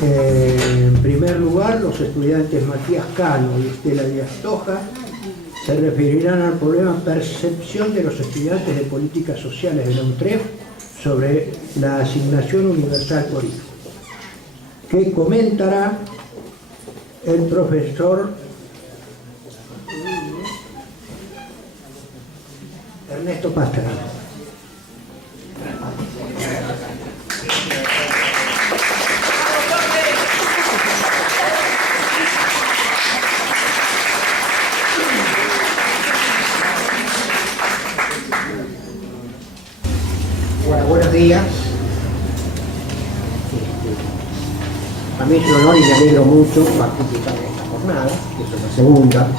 En primer lugar, los estudiantes Matías Cano y Estela Díaz Toja se referirán al problema percepción de los estudiantes de políticas sociales de la UNTREF sobre la asignación universal por hijo, que comentará el profesor Ernesto Pastrana. Bueno, buenos días. A mí es un honor y me alegro mucho participar en esta jornada, que es la segunda,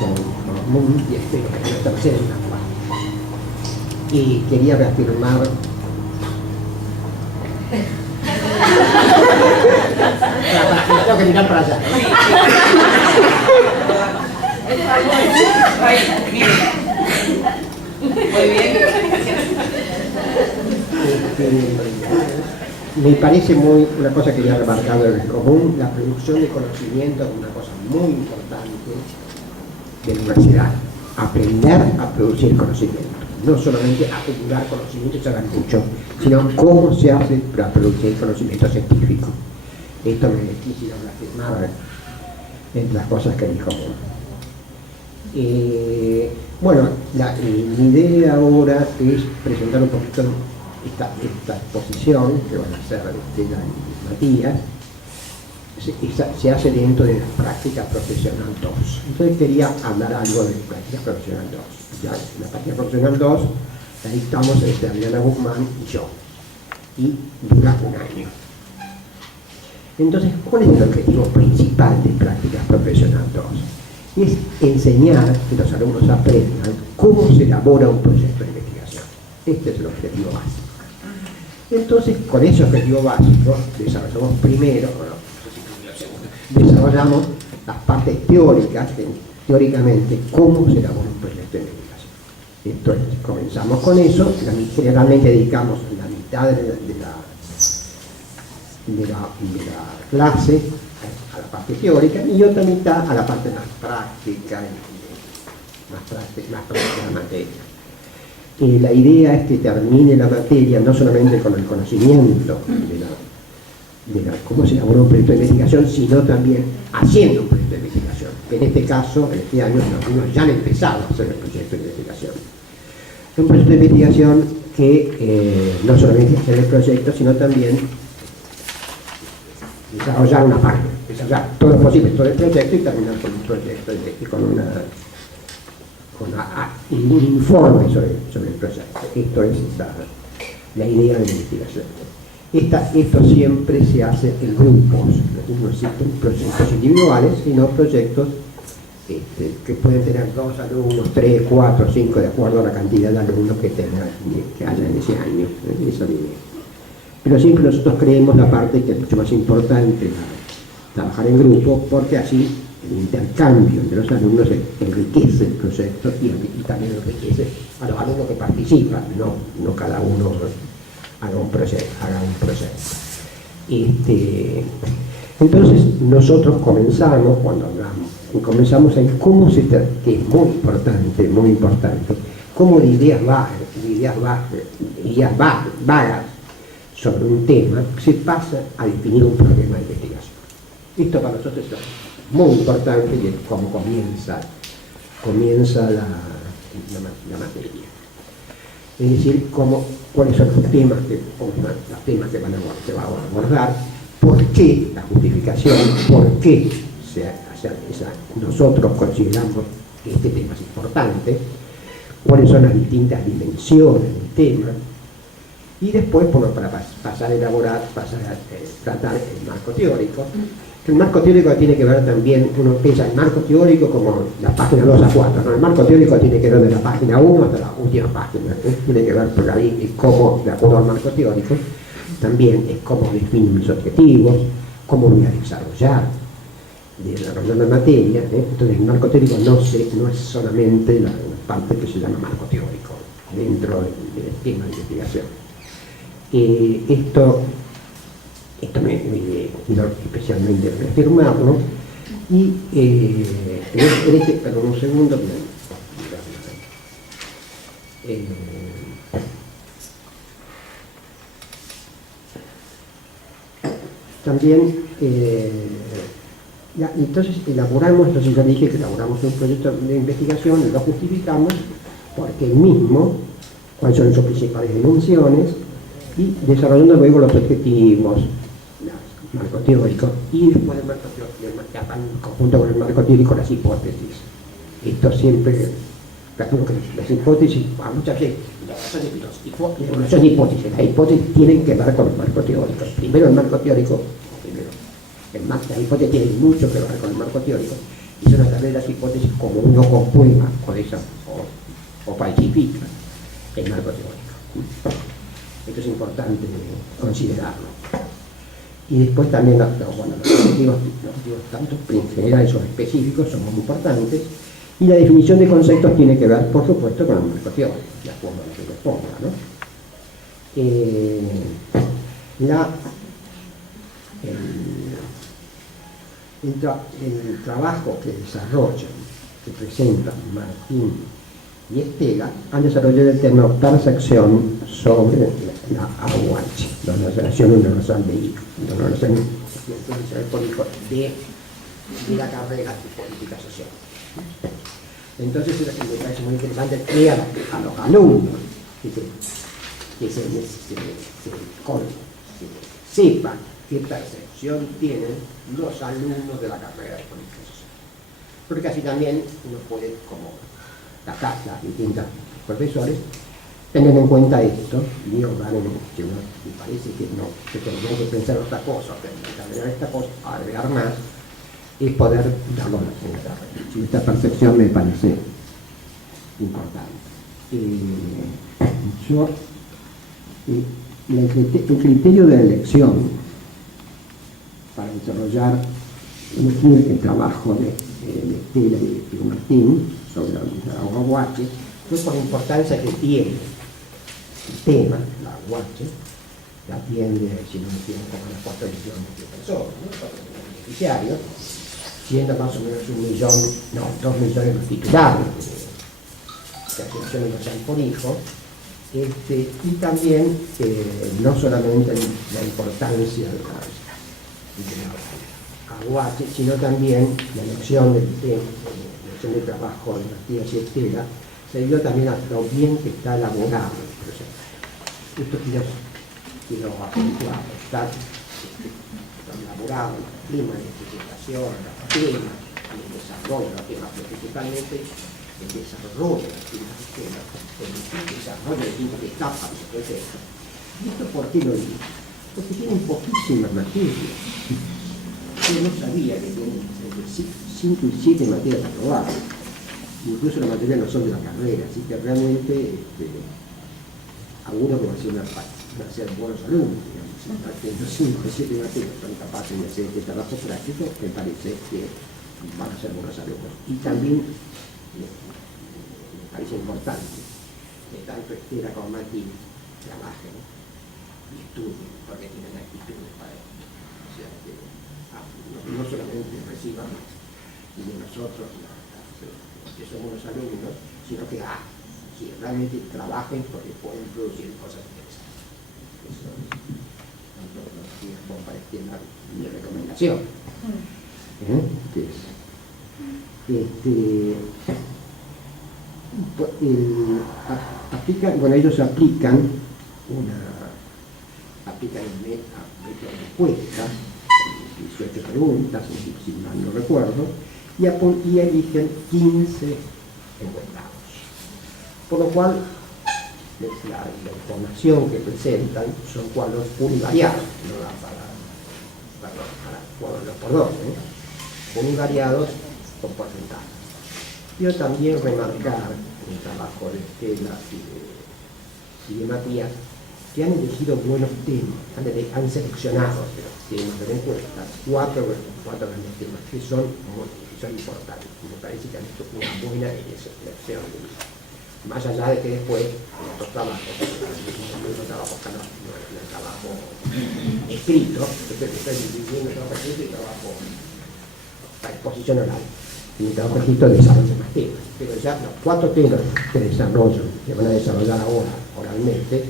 y espero que la tercera y la cuarta. Y quería reafirmar tengo que mirar para allá. Muy bien. Me parece muy una cosa que ya he remarcado en el común, la producción de conocimiento es una cosa muy importante de la universidad. Aprender a producir conocimiento, no solamente acumular conocimiento y saber mucho, sino cómo se hace para producir conocimiento científico. Esto me quisiera reafirmar entre las cosas que dijo. Bueno, mi idea ahora es presentar un poquito esta exposición que van a hacer Estela y Matías. Se hace dentro de la práctica profesional 2. Entonces quería hablar algo de práctica profesional 2. Ya la práctica profesional 2 la dictamos Adriana Guzmán y yo, y dura un año. Entonces, ¿cuál es el objetivo principal de prácticas profesional 2? Es enseñar que los alumnos aprendan cómo se elabora un proyecto de investigación. Este es el objetivo básico. Entonces, con ese objetivo básico, desarrollamos primero, desarrollamos las partes teóricas, teóricamente, cómo se elabora un proyecto de investigación. Entonces, comenzamos con eso, generalmente dedicamos la mitad de la clase a la parte teórica y otra mitad a la parte más práctica, más práctica de la materia. La idea es que termine la materia no solamente con el conocimiento de cómo se elabora un proyecto de investigación, sino también haciendo un proyecto de investigación. En este caso, en este año, los alumnos ya han empezado a hacer el proyecto de investigación. Un proyecto de investigación que no solamente hacer el proyecto, sino también desarrollar una parte, desarrollar todo lo posible, todo el proyecto y terminar con un proyecto y con un informe sobre el proyecto. Esto es la idea de la investigación. Esto siempre se hace en grupos, no existen proyectos individuales, sino proyectos que pueden tener 2 alumnos, 3, 4, 5, de acuerdo a la cantidad de alumnos que haya en ese año, en esa línea. Pero siempre nosotros creemos la parte que es mucho más importante, trabajar en grupo, porque así el intercambio entre los alumnos enriquece el proyecto y también enriquece a los alumnos que participan, no cada uno haga un proyecto. Entonces nosotros comenzamos en cómo que es muy importante, cómo de ideas vagas sobre un tema se pasa a definir un problema de investigación. Esto para nosotros es muy importante y es como comienza la materia. Es decir, cuáles son los temas que va a abordar, por qué la justificación, por qué nosotros consideramos que este tema es importante, cuáles son las distintas dimensiones del tema, y después, para pasar a tratar el marco teórico. El marco teórico tiene que ver también, uno piensa el marco teórico como la página 2 a 4, ¿no? El marco teórico tiene que ver de la página 1 hasta la última página, tiene que ver por ahí es cómo, de acuerdo al marco teórico, también es cómo defino mis objetivos, cómo voy a desarrollar la materia, Entonces el marco teórico no es solamente la parte que se llama marco teórico dentro del tema de investigación. Esto esto me quiero especialmente reafirmarlo, y perdón un segundo, también entonces elaboramos, entonces ya dije que elaboramos un proyecto de investigación, lo justificamos porque el mismo, cuáles son sus principales dimensiones, y desarrollando luego los objetivos, el marco teórico, y después del marco teórico, en conjunto con el marco teórico, las hipótesis. Esto siempre, calculo que las hipótesis, muchas veces, no son hipótesis, las hipótesis tienen que ver con el marco teórico. Primero el marco teórico, las hipótesis tienen mucho que ver con el marco teórico, y son a través de las hipótesis como uno comprueba o falsifica el marco teórico. Esto es importante considerarlo. Y después también los objetivos tanto generales o específicos son muy importantes, y la definición de conceptos tiene que ver, por supuesto, con el marco teórico, de acuerdo a lo que proponga, ¿no? El trabajo que desarrollan, que presentan Martín y Estela, han desarrollado el tema percepción sobre la AUH, la Organización Universal de I, la Organización de la carrera de política social. Entonces me parece muy interesante que a los alumnos que sepan qué percepción tienen los alumnos de la carrera de política social. Porque así también uno puede, como las distintas profesores, tener en cuenta esto, y que me parece que no, que tendrían que pensar otra cosa, agregar esta cosa, agregar más, es poder darlo en la carrera. Y esta percepción me parece importante. El criterio de elección para desarrollar el trabajo de Estela y de Martín sobre la AUH fue por la importancia que tiene el tema, la AUH, que atiende, si no me equivoco, a las 4 millones de personas, ¿no? 4 millones de beneficiarios, siendo más o menos 2 millones los titulares de atención universal por hijo, y también no solamente la importancia de la AUH, sino también la elección del trabajo de Matías y Estela, se dio también a lo bien que está elaborado el proyecto. Esto quiero acentuar, está elaborado el clima de investigación, los temas, el desarrollo de los temas, principalmente el desarrollo de los temas, el desarrollo de distintas etapas del proyecto. ¿Y esto por qué lo digo? Porque tienen poquísimas materias. Yo no sabía que tienen entre 5 y 7 materias aprobadas. Incluso las materias no son de la carrera, así que realmente algunos que van a ser buenos alumnos, digamos, teniendo 5 o 7 materias son capaces de hacer este trabajo práctico, me parece que van a ser buenos alumnos. Y también me parece importante que tanto Estela como Martín trabajen y estudien, porque tienen actitudes para esto. O sea, que no solamente reciban de nosotros que somos los alumnos, sino que realmente trabajen porque pueden producir cosas interesantes. Eso son todos los días para Estela mi recomendación. Ellos aplican el método de encuesta, 18 preguntas, si mal no recuerdo, y eligen 15 encuestados. Por lo cual, la información que presentan son cuadros univariados, no da para cuadros por dos, univariados con porcentajes. Quiero también remarcar el trabajo de Estela y de Matías, que han elegido buenos temas, han seleccionado de los temas de la encuesta 4 grandes temas que son importantes. Me parece que han hecho una buena elección. Más allá de que después, en otros trabajos, el trabajo escrito, estoy viviendo trabajo escrito y trabajo para exposición oral. Y mi trabajo escrito desarrollo más temas, pero ya los 4 temas que desarrollo, que van a desarrollar ahora oralmente,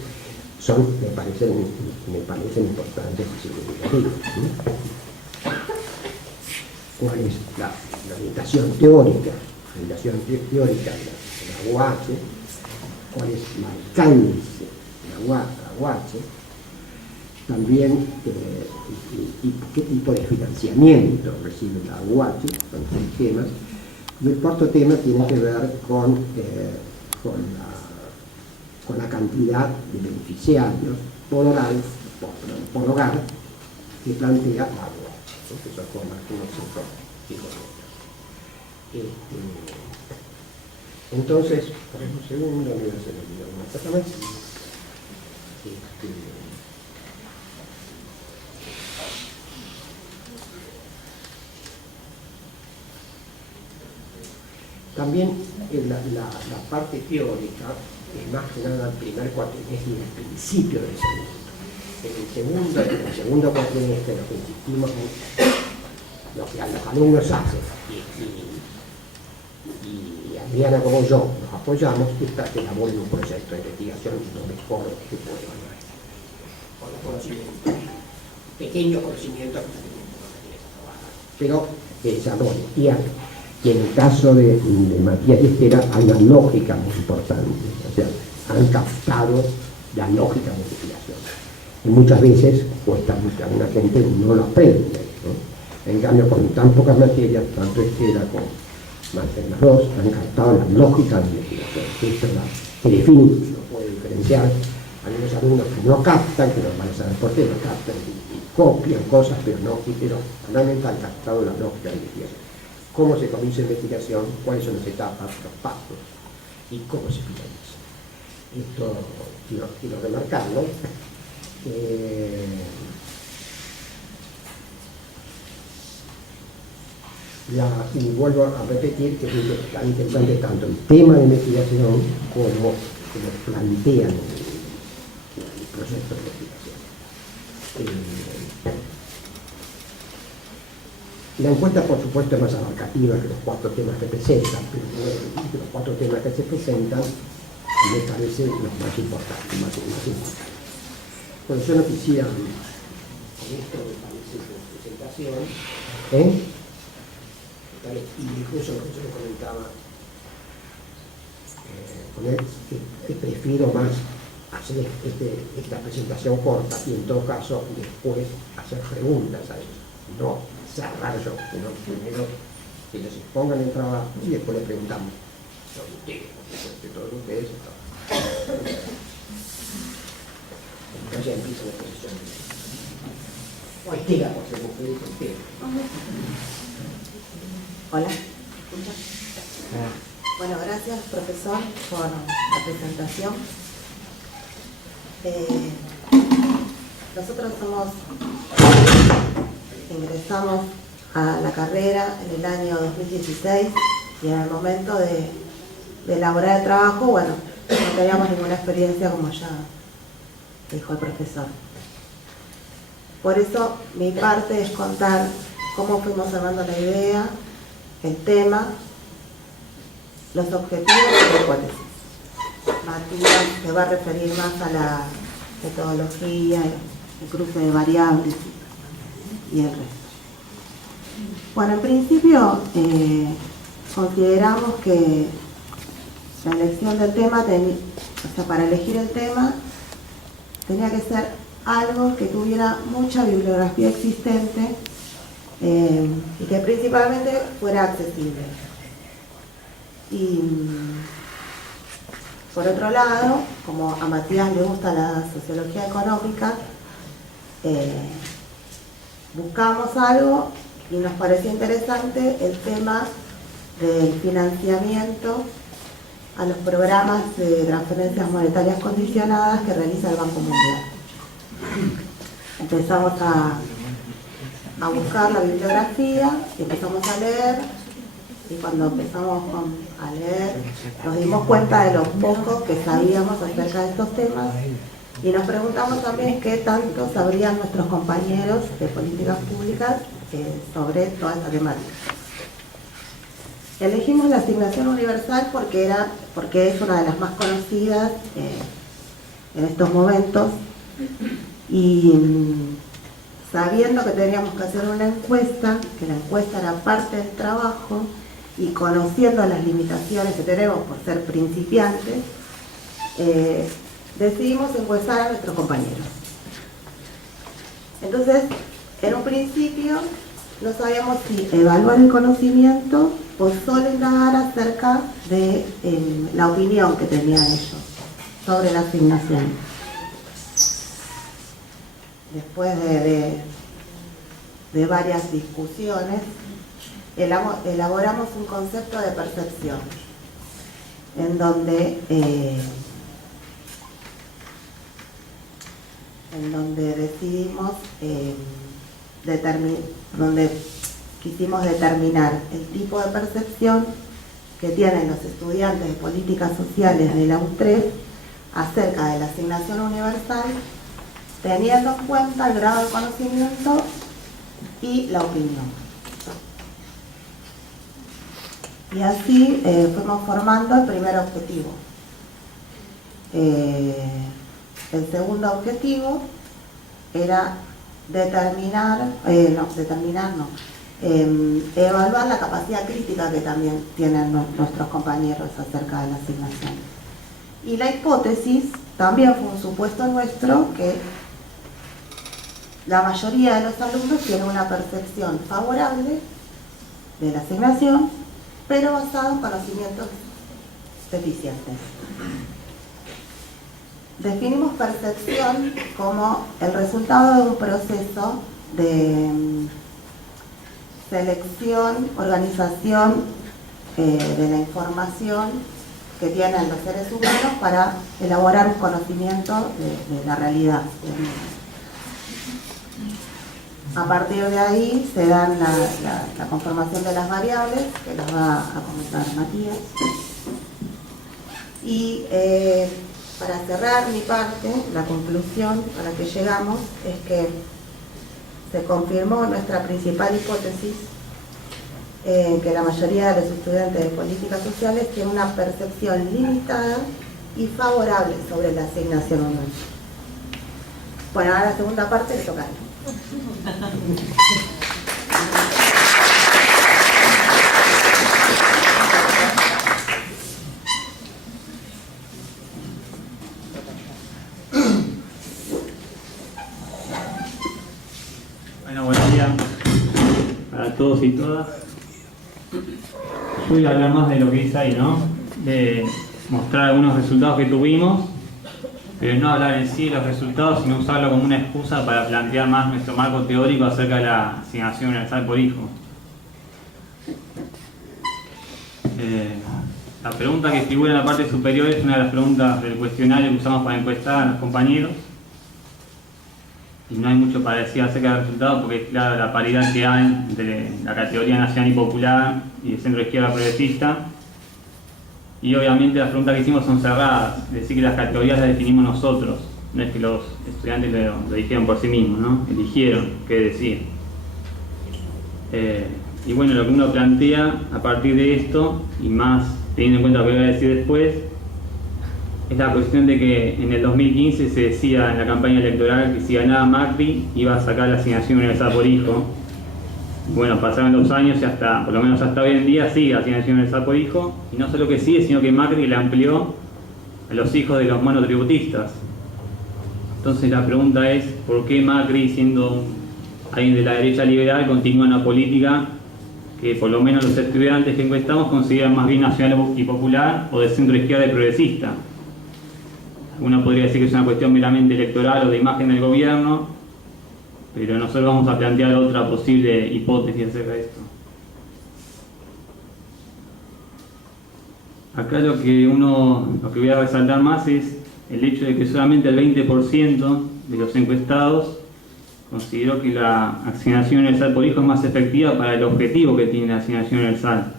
me parecen importantes y significativos. ¿Cuál es la orientación teórica? La orientación teórica de la UH, cuál es el alcance de la UH, también qué tipo de financiamiento recibe la UH, son 3 temas, y el 4º tema tiene que ver con la cantidad de beneficiarios por hogar que plantea la UH, que son como unos 5 kilómetros. Entonces, por un segundo, me voy a hacer el video más exactamente. También la parte teórica es más que nada el primer cuatrimestre y el principio del segundo. En el segundo cuatrimestre lo que insistimos en lo que los alumnos hacen y Adriana como yo nos apoyamos es para que elaboren un proyecto de investigación lo mejor que puedan con los conocimientos, pequeños conocimientos que tenemos que trabajar, pero que desarrollen. Y en el caso de Matías y Estela hay una lógica muy importante, o sea, han captado la lógica de investigación. Y muchas veces cuesta mucho, una gente no lo aprende, ¿no? En cambio, con tan pocas materias, tanto Estela como las dos, han captado la lógica de investigación, que es la que define, uno puede diferenciar. Hay unos alumnos que no captan, que no van a saber por qué, no captan y copian cosas, pero realmente han captado la lógica de investigación. Cómo se comienza la investigación, cuáles son las etapas, los pasos y cómo se finaliza. Esto quiero remarcarlo. Y vuelvo a repetir que es tan interesante tanto el tema de investigación como plantean el proyecto de investigación. La encuesta, por supuesto, es más abarcativa que los 4 temas que presentan, pero los 4 temas que se presentan me parecen los más importantes, más importantes. Bueno, yo no quisiera, con esto me parece la presentación, y incluso lo que yo le comentaba con él, que prefiero más hacer esta presentación corta y en todo caso después hacer preguntas a ellos, no cerrar yo, sino primero que ellos expongan el trabajo y después les preguntamos sobre ustedes, de todos ustedes. Entonces ya empieza la exposición. Estela, por ser mujer, Estela. Hola, ¿me escuchas? Bueno, gracias profesor por la presentación. Nosotros ingresamos a la carrera en el año 2016 y en el momento de elaborar el trabajo, bueno, no teníamos ninguna experiencia, como ya dijo el profesor. Por eso mi parte es contar cómo fuimos armando la idea, el tema, los objetivos y la hipótesis. Matías se va a referir más a la metodología, el cruce de variables y el resto. Bueno, en principio consideramos que la elección del tema, para elegir el tema, tenía que ser algo que tuviera mucha bibliografía existente y que principalmente fuera accesible. Y por otro lado, como a Matías le gusta la sociología económica, buscamos algo y nos pareció interesante el tema del financiamiento a los programas de transferencias monetarias condicionadas que realiza el Banco Mundial. Empezamos a buscar la bibliografía y empezamos a leer, y cuando empezamos a leer nos dimos cuenta de lo poco que sabíamos acerca de estos temas Y nos preguntamos también qué tanto sabrían nuestros compañeros de políticas públicas sobre toda esta temática. Elegimos la asignación universal porque es una de las más conocidas en estos momentos, y sabiendo que teníamos que hacer una encuesta, que la encuesta era parte del trabajo, y conociendo las limitaciones que tenemos por ser principiantes, decidimos encuestar a nuestros compañeros. Entonces, en un principio no sabíamos si evaluar el conocimiento o solo indagar acerca de la opinión que tenían ellos sobre la asignación. Después de varias discusiones, elaboramos un concepto de percepción, en donde decidimos donde quisimos determinar el tipo de percepción que tienen los estudiantes de políticas sociales de la U3 acerca de la asignación universal, teniendo en cuenta el grado de conocimiento y la opinión. Y así fuimos formando el primer objetivo. El segundo objetivo era evaluar la capacidad crítica que también tienen nuestros compañeros acerca de la asignación. Y la hipótesis también fue un supuesto nuestro, que la mayoría de los alumnos tienen una percepción favorable de la asignación, pero basada en conocimientos deficientes. Definimos percepción como el resultado de un proceso de selección, organización de la información que tienen los seres humanos para elaborar un conocimiento de la realidad. A partir de ahí se dan la conformación de las variables, que las va a comentar Matías. Y para cerrar mi parte, la conclusión a la que llegamos es que se confirmó nuestra principal hipótesis, que la mayoría de los estudiantes de políticas sociales tienen una percepción limitada y favorable sobre la asignación universal. Bueno, ahora la segunda parte le toca a él. Bueno, buenos días para todos y todas. Yo voy a hablar más de lo que dice ahí, ¿no? De mostrar algunos resultados que tuvimos, pero no hablar en sí de los resultados, sino usarlo como una excusa para plantear más nuestro marco teórico acerca de la asignación universal por hijo. La pregunta que figura en la parte superior es una de las preguntas del cuestionario que usamos para encuestar a los compañeros. Y no hay mucho para decir acerca del resultado, porque es clara la paridad que hay entre la categoría nacional y popular y el centro izquierda progresista. Y obviamente las preguntas que hicimos son cerradas, es decir, que las categorías las definimos nosotros, no es que los estudiantes lo dijeron por sí mismos, ¿no? Eligieron qué decir. Y bueno, lo que uno plantea a partir de esto, y más teniendo en cuenta lo que voy a decir después, es la cuestión de que en el 2015 se decía en la campaña electoral que si ganaba Macri iba a sacar la asignación universal por hijo. Bueno, pasaron los años y hasta, por lo menos hasta hoy en día, sigue la asignación universal por hijo, y no solo que sigue, sino que Macri la amplió a los hijos de los monotributistas. Entonces la pregunta es, ¿por qué Macri, siendo alguien de la derecha liberal, continúa una política que por lo menos los estudiantes que encuestamos consideran más bien nacional y popular o de centro izquierda y progresista? Uno podría decir que es una cuestión meramente electoral o de imagen del gobierno, pero nosotros vamos a plantear otra posible hipótesis acerca de esto. Acá lo que voy a resaltar más es el hecho de que solamente el 20% de los encuestados consideró que la asignación universal por hijo es más efectiva para el objetivo que tiene la asignación universal,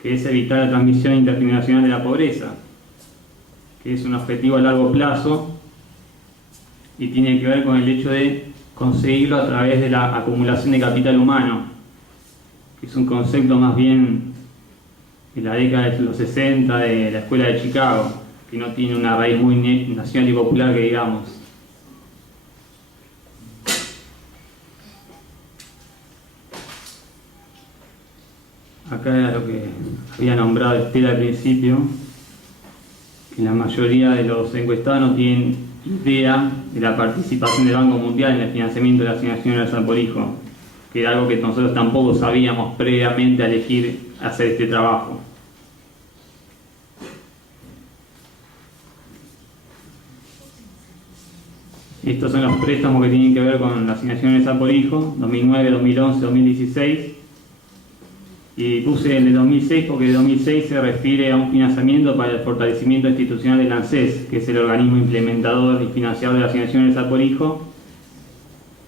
que es evitar la transmisión intergeneracional de la pobreza, que es un objetivo a largo plazo y tiene que ver con el hecho de conseguirlo a través de la acumulación de capital humano, que es un concepto más bien de la década de los 60 de la Escuela de Chicago, que no tiene una raíz muy nacional y popular que digamos. Acá era lo que había nombrado Estela al principio, que la mayoría de los encuestados no tienen idea de la participación del Banco Mundial en el financiamiento de la asignación universal por hijo, que era algo que nosotros tampoco sabíamos previamente a elegir hacer este trabajo. Estos son los préstamos que tienen que ver con la asignación universal por hijo, 2009, 2011, 2016. Y puse el de 2006 porque el 2006 se refiere a un financiamiento para el fortalecimiento institucional del ANSES, que es el organismo implementador y financiador de la asignación universal por hijo.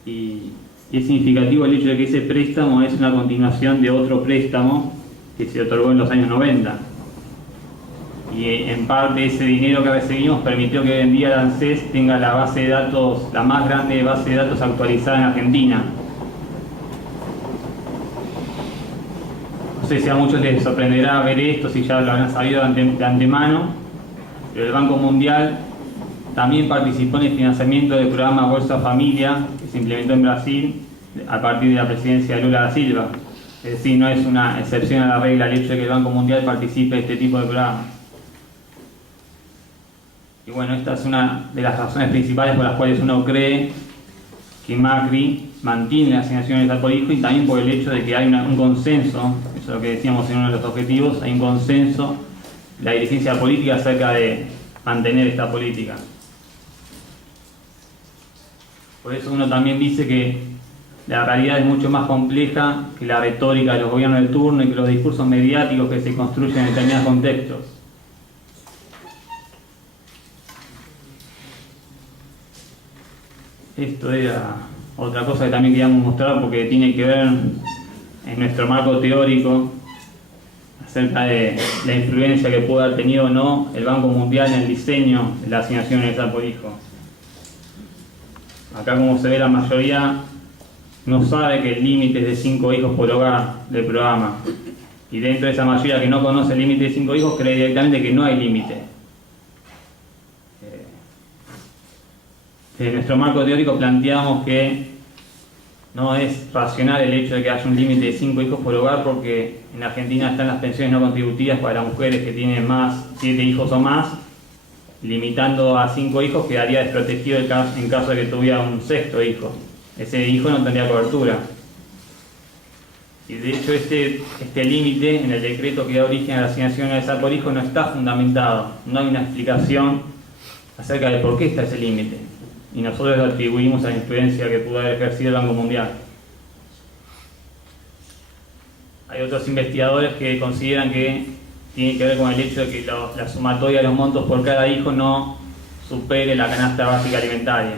Y es significativo el hecho de que ese préstamo es una continuación de otro préstamo que se otorgó en los años 90. Y en parte ese dinero que recibimos permitió que hoy en día el ANSES tenga la base de datos, la más grande base de datos actualizada en Argentina. No sé si a muchos les sorprenderá ver esto, si ya lo habrán sabido de antemano, pero el Banco Mundial también participó en el financiamiento del programa Bolsa Familia, que se implementó en Brasil a partir de la presidencia de Lula da Silva. Es decir, no es una excepción a la regla el hecho de que el Banco Mundial participe en este tipo de programas. Y bueno, esta es una de las razones principales por las cuales uno cree que Macri mantiene la asignación universal por hijo, y también por el hecho de que hay un consenso, eso es lo que decíamos en uno de los objetivos, hay un consenso de la dirigencia política acerca de mantener esta política. Por eso uno también dice que la realidad es mucho más compleja que la retórica de los gobiernos del turno y que los discursos mediáticos que se construyen en determinados contextos. Esto era otra cosa que también queríamos mostrar porque tiene que ver en nuestro marco teórico acerca de la influencia que pueda haber tenido o no el Banco Mundial en el diseño de la asignación universal por hijo. Acá, como se ve, la mayoría no sabe que el límite es de 5 hijos por hogar del programa, y dentro de esa mayoría que no conoce el límite de 5 hijos cree directamente que no hay límite. En nuestro marco teórico planteamos que no es racional el hecho de que haya un límite de 5 hijos por hogar, porque en Argentina están las pensiones no contributivas para las mujeres que tienen 7 hijos o más, limitando a 5 hijos quedaría desprotegido en caso de que tuviera un 6º hijo. Ese hijo no tendría cobertura. Y de hecho este límite en el decreto que da origen a la asignación universal por hijo no está fundamentado, no hay una explicación acerca de por qué está ese límite. Y nosotros lo atribuimos a la influencia que pudo haber ejercido el Banco Mundial. Hay otros investigadores que consideran que tiene que ver con el hecho de que la sumatoria de los montos por cada hijo no supere la canasta básica alimentaria.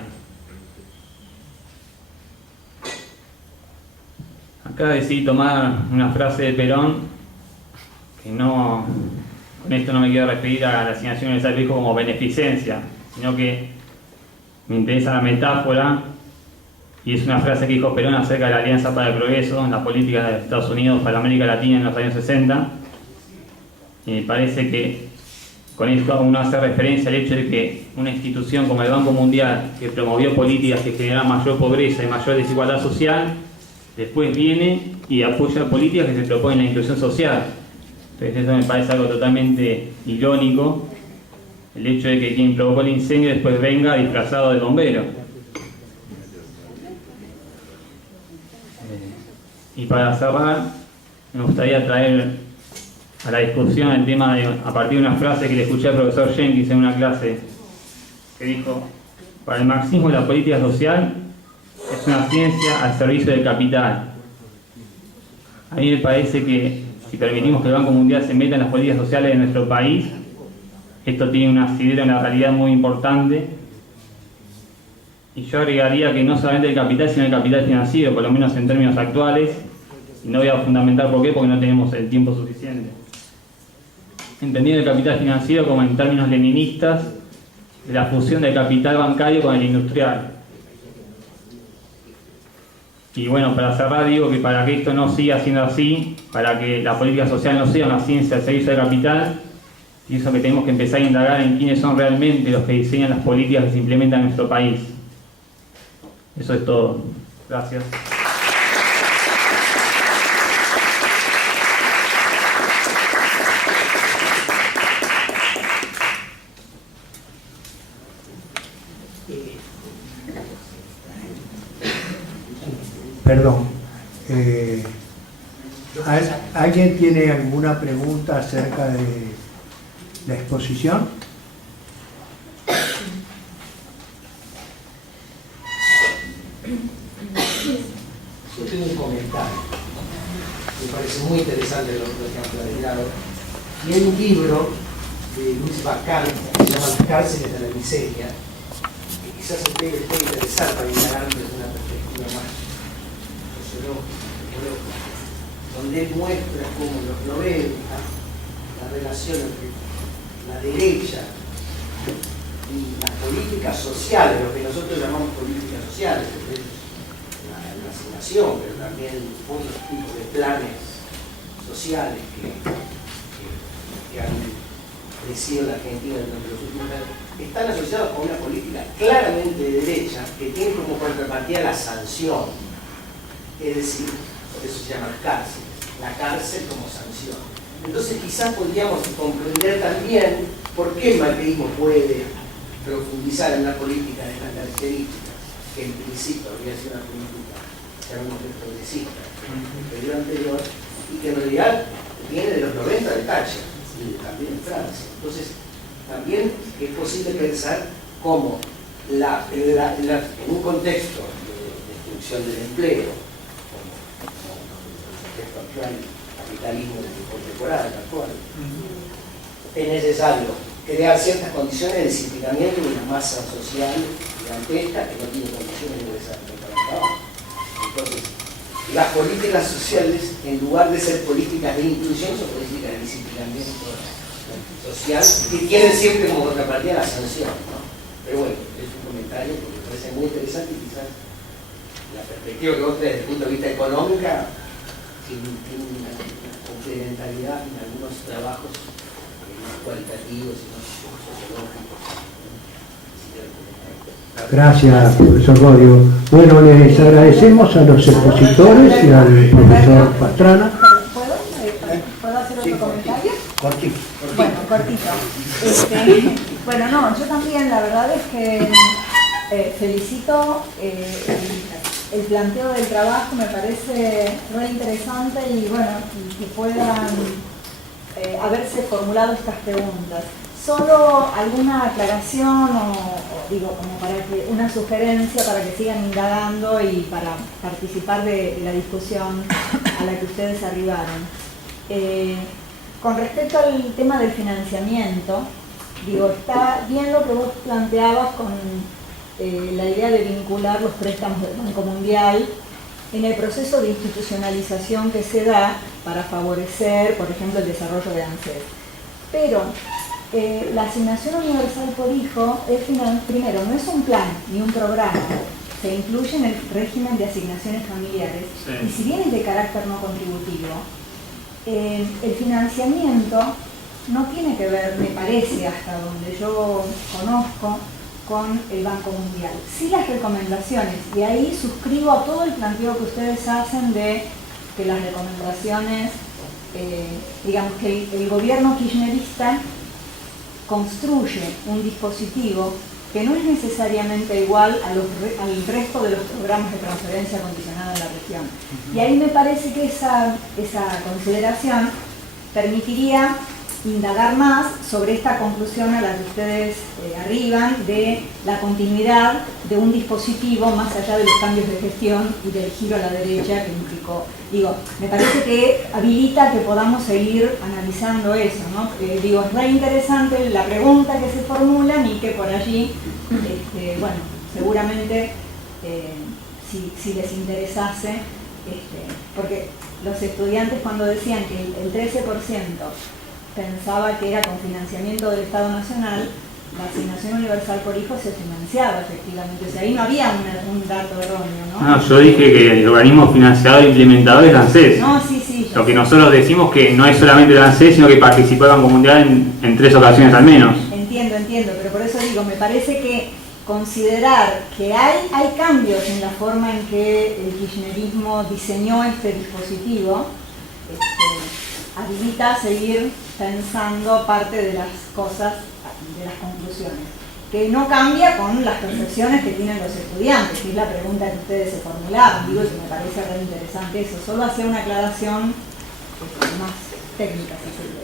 Acá decidí tomar una frase de Perón, que no, con esto no me quiero referir a la asignación universal por hijo como beneficencia, sino que me interesa la metáfora, y es una frase que dijo Perón acerca de la Alianza para el Progreso en la política de Estados Unidos para América Latina en los años 60. Y me parece que con esto uno hace referencia al hecho de que una institución como el Banco Mundial, que promovió políticas que generan mayor pobreza y mayor desigualdad social, después viene y apoya políticas que se proponen la inclusión social. Entonces eso me parece algo totalmente irónico, el hecho de que quien provocó el incendio después venga disfrazado de bombero. Y para cerrar, me gustaría traer a la discusión el tema a partir de una frase que le escuché al profesor Jenkins en una clase, que dijo: para el marxismo la política social es una ciencia al servicio del capital. A mí me parece que si permitimos que el Banco Mundial se meta en las políticas sociales de nuestro país, esto tiene un asidero en la realidad muy importante. Y yo agregaría que no solamente el capital, sino el capital financiero, por lo menos en términos actuales, y no voy a fundamentar por qué, porque no tenemos el tiempo suficiente. Entendiendo el capital financiero como en términos leninistas, de la fusión del capital bancario con el industrial. Y bueno, para cerrar digo que para que esto no siga siendo así, para que la política social no sea una ciencia al servicio del capital, pienso que tenemos que empezar a indagar en quiénes son realmente los que diseñan las políticas que se implementan en nuestro país. Eso es todo. Gracias. Perdón. ¿Alguien tiene alguna pregunta acerca de la exposición? Yo tengo un comentario. Me parece muy interesante lo que han planteado. Y hay un libro de Luis Bacán que se llama Las cárceles de la miseria, que quizás a ustedes les puede interesar para indagar desde una perspectiva más sociológica, donde él muestra cómo en los 90 la relación entre la derecha y las políticas sociales, lo que nosotros llamamos políticas sociales, la asignación, pero también otros tipos de planes sociales que han crecido en la Argentina durante los últimos años, están asociados con una política claramente de derecha que tiene como contrapartida la sanción, es decir, por eso se llama cárcel, la cárcel como sanción. Entonces quizás podríamos comprender también por qué el macrismo puede profundizar en una política de estas características, que en principio habría sido una política, llamamos de progresista, el periodo anterior, y que en realidad viene de los 90 de Thatcher, y también en Francia. Entonces, también es posible pensar cómo en un contexto de destrucción del empleo, como el contexto actual, capitalismo contemporáneo, actual, es necesario crear ciertas condiciones de disciplinamiento de una masa social gigantesca que no tiene condiciones de desarrollo para el trabajo. Entonces, las políticas sociales, en lugar de ser políticas de inclusión, son políticas de disciplinamiento social que tienen siempre como contrapartida la sanción, ¿no? Pero bueno, es un comentario que me parece muy interesante y quizás la perspectiva que vos tenés desde el punto de vista económico tiene una complementariedad en algunos trabajos más cualitativos y más sociológicos. Gracias, profesor Rodio. Bueno, les agradecemos a los expositores y al profesor Pastrana. ¿Puedo hacer otro comentario? Cortito. Bueno, cortito. Bueno, no, yo también, la verdad es que felicito el planteo del trabajo, me parece muy interesante y bueno, que puedan haberse formulado estas preguntas. Solo alguna aclaración o digo, como para que una sugerencia para que sigan indagando y para participar de la discusión a la que ustedes arribaron. Con respecto al tema del financiamiento, digo, está bien lo que vos planteabas con la idea de vincular los préstamos del Banco Mundial en el proceso de institucionalización que se da para favorecer, por ejemplo, el desarrollo de ANSES. Pero la asignación universal por hijo es, primero, no es un plan ni un programa, se incluye en el régimen de asignaciones familiares, sí. Y si bien es de carácter no contributivo, el financiamiento no tiene que ver, me parece, hasta donde yo conozco, con el Banco Mundial. Sí las recomendaciones, y ahí suscribo a todo el planteo que ustedes hacen de que las recomendaciones, digamos que el gobierno kirchnerista construye un dispositivo que no es necesariamente igual al resto de los programas de transferencia condicionada en la región. Y ahí me parece que esa consideración permitiría indagar más sobre esta conclusión a la que ustedes arriban de la continuidad de un dispositivo más allá de los cambios de gestión y del giro a la derecha que implicó. Digo, me parece que habilita que podamos seguir analizando eso, ¿no? Digo, es re interesante la pregunta que se formulan y que por allí, bueno, seguramente si les interesase, porque los estudiantes cuando decían que el 13% pensaba que era con financiamiento del Estado Nacional, la asignación universal por hijo se financiaba efectivamente. O sea, ahí no había un dato erróneo, ¿no? No, yo dije que el organismo financiador e implementador es la ANSES. No, sí. Lo que nosotros decimos que no es solamente la ANSES, sino que participó el Banco Mundial en 3 ocasiones al menos. Entiendo, pero por eso digo, me parece que considerar que hay cambios en la forma en que el kirchnerismo diseñó este dispositivo, habilita a seguir pensando parte de las cosas, de las conclusiones, que no cambia con las percepciones que tienen los estudiantes, que es la pregunta que ustedes se formulaban. Digo que me parece re interesante eso, solo hacer una aclaración más técnica, si se quiere.